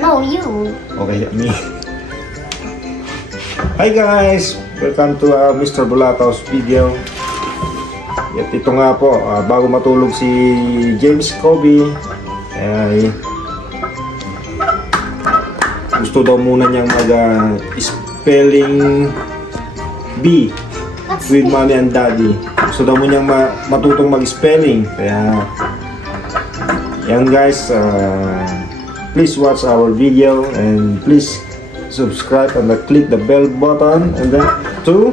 No, you. Okay, me. Hi guys! Welcome to Mr. Bulatao's video. At ito nga po, bago matulog si James Kobe, ay gusto daw muna niyang mag-spelling bee with mommy and daddy. Gusto daw mo niyang matutong mag-spelling. Kaya, yan guys, please watch our video and please subscribe and click the bell button and then to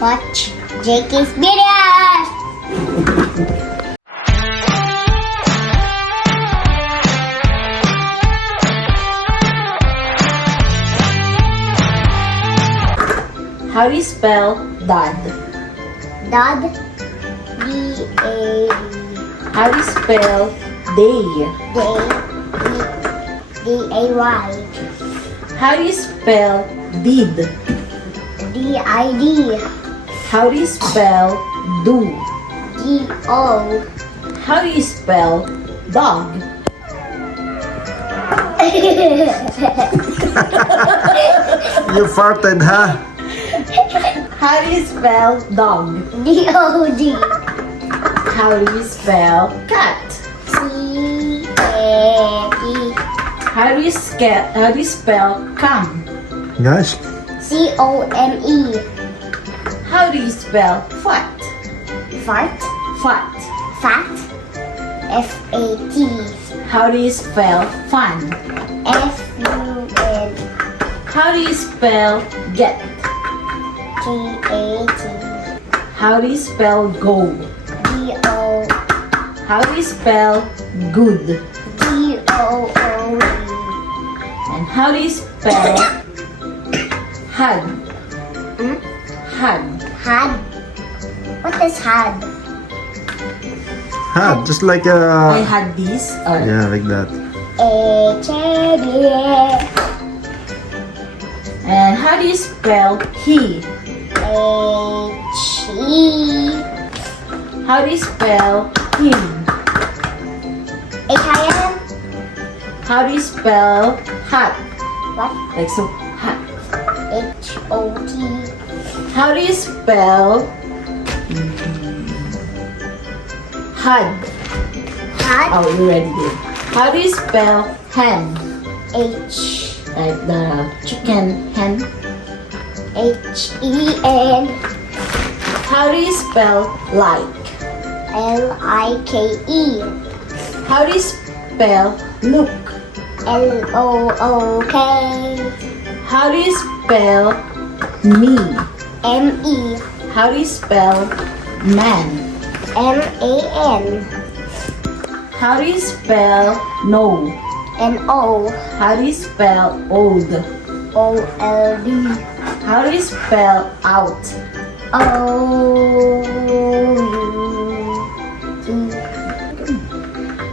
Watch JK's videos. How do you spell dad? Dad. D-A. How do you spell day? D-A-Y. How do you spell did? D-I-D. How do you spell do? D-O. How do you spell dog? you farted, huh? How do you spell dog? D-O-D. How do you spell cat? C-A-T. How do you spell come? Guys, C-O-M-E. How do you spell fat? Fart. Fat. Fat. F-A-T. How do you spell fun? F-U-N. How do you spell get? G-A-T. How do you spell go? G-O. How do you spell good? G-O-O-D. And how do you spell had? Hmm? Had. Had. What is had? just like I had this. yeah, like that. H-A-D. And how do you spell he? H-E. How do you spell him? H-I-M. How do you spell hat? What? Like so, hat. H-O-T. How do you spell had? Had. Oh, you already did. How do you spell hen? H. Like the chicken hen. H-E-N. How do you spell like? L-I-K-E. How do you spell look? L-O-O-K. How do you spell me? M-E. How do you spell man? M-A-N. How do you spell no? N-O. How do you spell old? O-L-D. How do you spell out? O-U-T.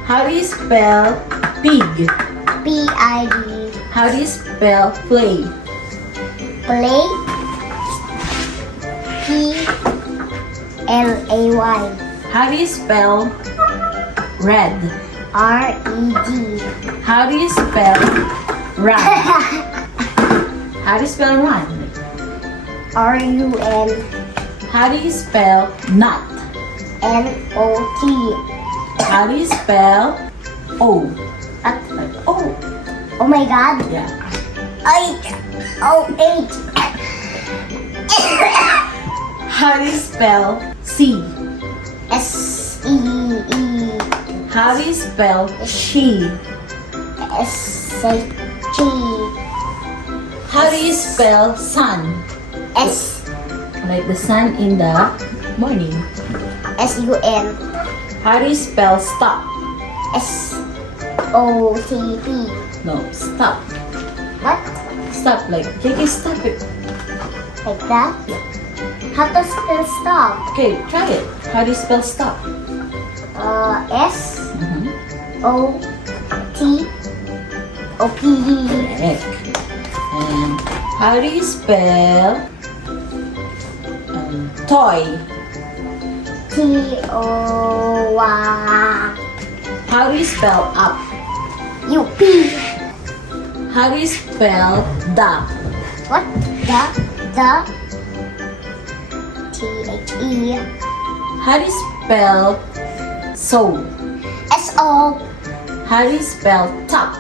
How do you spell pig? P-I-D. How do you spell play? Play. P-L-A-Y. How do you spell red? R-E-D. How do you spell run? How do you spell run? R-U-N. How do you spell nut? N-O-T. How do you spell O? O. Oh my God. Yeah. O-H. How do you spell C? S-E-E. How do you spell she? S-H-G. How do you spell sun? S. Like the sun in the morning. S-U-N. How do you spell stop? S-O-T-P. No, stop. What? Stop, like, okay, stop it. Like that? How to spell stop? Okay, try it. How do you spell stop? S-O-T-O-P. Correct. And how do you spell toy? T-O-Y. How do you spell up? UP. How do you spell the? What? The THE. How do you spell so? SO. How do you spell top?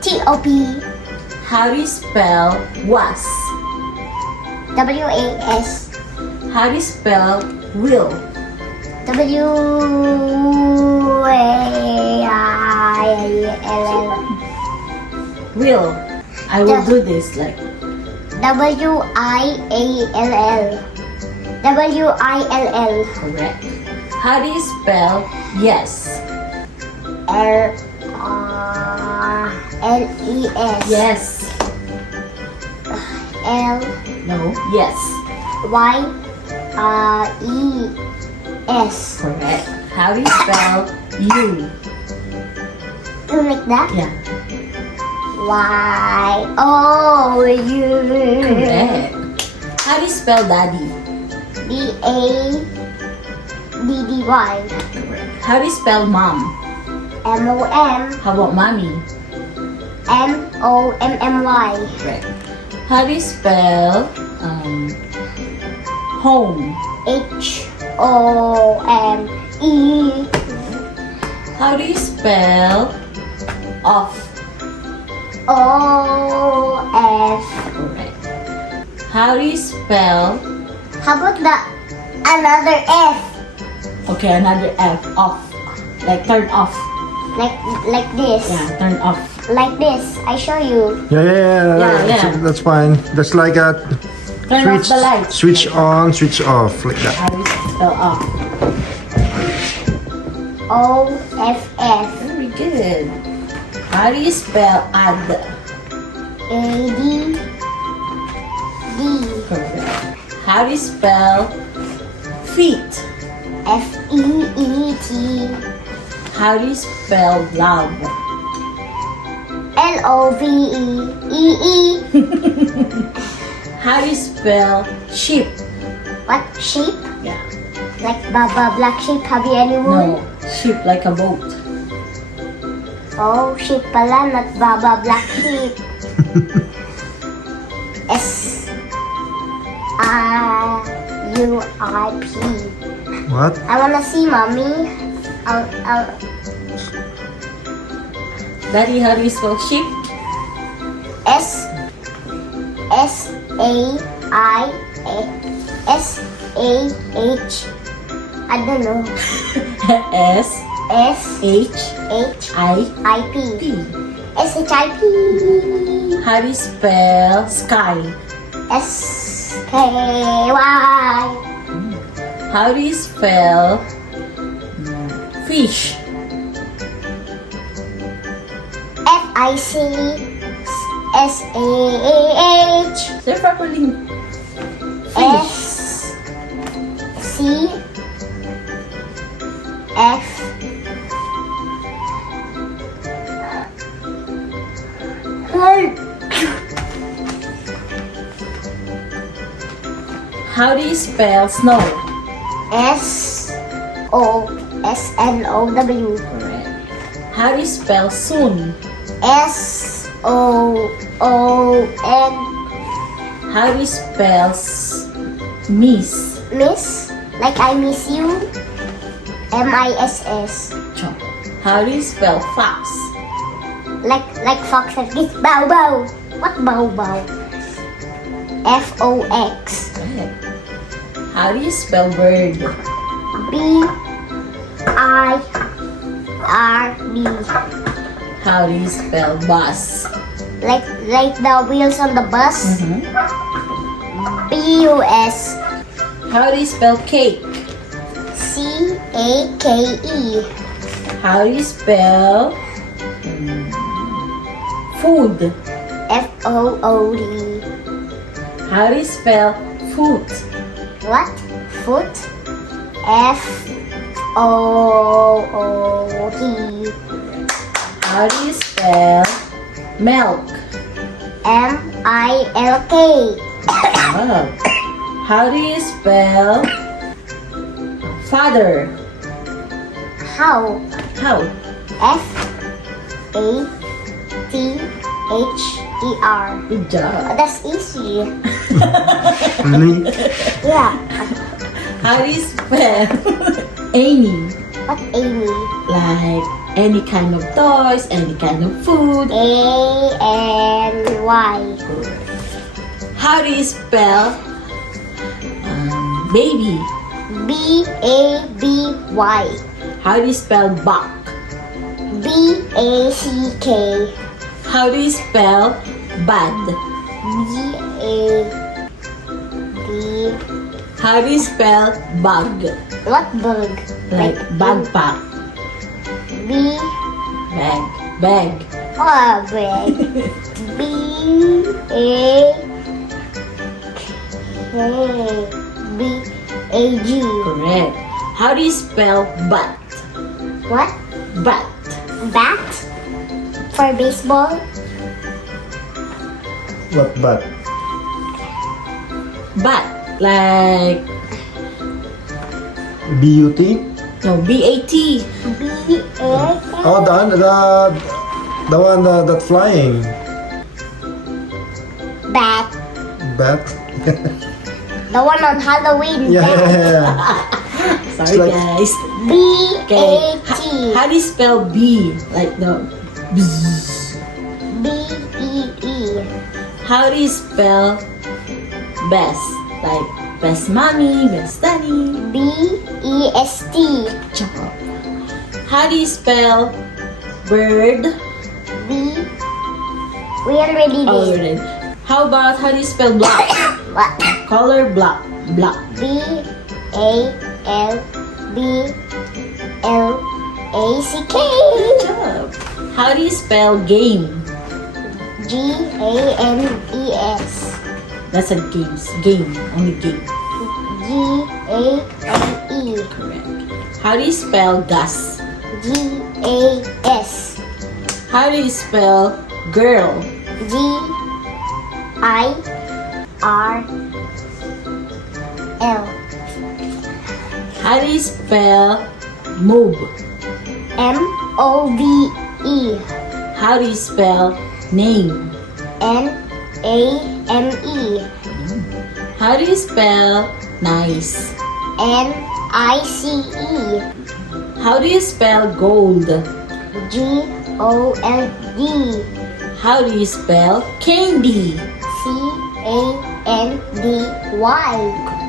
TOP. How do you spell was? WAS. How do you spell will? WAILL. Will. I will do this like. WIALL. WILL. Correct. How do you spell yes? LES. Yes. LYES. No. Yes. Correct. How do you spell you? You like that? Yeah. YOU. Correct. How do you spell daddy? DADDY. Correct. How do you spell mom? MOM. How about mommy? MOMMY. Correct. How do you spell home? HOME. How do you spell off? OF. Correct. How do you spell? How about another F? Okay, another F. Off. Like turn off. Like this. Yeah, turn off. Like this. I show you. Yeah. That's fine. That's like a Turn off the lights. switch on, switch off, like that. How do you spell off? OFF. Very good. How do you spell add? ADD. Correct. How do you spell feet? FEET. How do you spell love? LOVE. How do you spell sheep? What? Sheep? Yeah. Like Baba Black Sheep. Have you anyone? No, sheep like a boat. Oh, sheep pala, not Baba Black Sheep. SIUIP. What? I wanna see, mommy. Daddy, how do you spell sheep? S A I S A H. I don't know. S S H H I I P. P. SHIP. How do you spell sky? SKY. How do you spell fish? FICSAH. Say properly. Fish. SCF. How do you spell snow? SOSNOW. Correct. How do you spell soon? SOON. How do you spell miss? Miss, like I miss you. MISS. How do you spell fox? Like fox and kiss. Bow bow. What bow bow? FOX. Correct. How do you spell bird? BIRD. How do you spell bus? Like the wheels on the bus. BUS. How do you spell cake? CAKE. How do you spell food? FOOD. How do you spell foot? What? Foot? FOOT. How do you spell milk? MILK. Oh. How do you spell father? How? How? FATHER. Good job. That's easy. Really? Yeah. How do you spell Amy? What Amy? Like any kind of toys, any kind of food. A-N-Y. How do you spell baby? B-A-B-Y. How do you spell buck? B-A-C-K. How do you spell bad? B-A-D. How do you spell bug? What bug? Like backpack. B. Bag. Oh, bag. B-A-K-B-A-G. Correct. How do you spell bat? What? Bat. Bat? For baseball? What bat? Bat. Like B-U-T? no, B-A-T. B-A. Oh, the one that flying. Bat. Bat? The one on Halloween. Yeah, Bat. yeah, yeah. Sorry like- guys. B-A-T. How do you spell B? Like the bzz. B-E-E. How do you spell best? Like best mommy, best daddy. B-E-S-T. Job. How do you spell bird? B. We already Oh, did. already. How about how do you spell black? What? Color black. Black. B-A-L-B-L-A-C-K. Job. How do you spell game? G-A-M-E-S. That's a game. Only game. G-A-M-E. Correct. How do you spell gas? G-A-S. How do you spell girl? G-I-R-L. How do you spell move? M-O-V-E. How do you spell name? N-A-M-E. How do you spell nice? N-I-C-E. How do you spell gold? G-O-L-D. How do you spell candy? C-A-N-D-Y.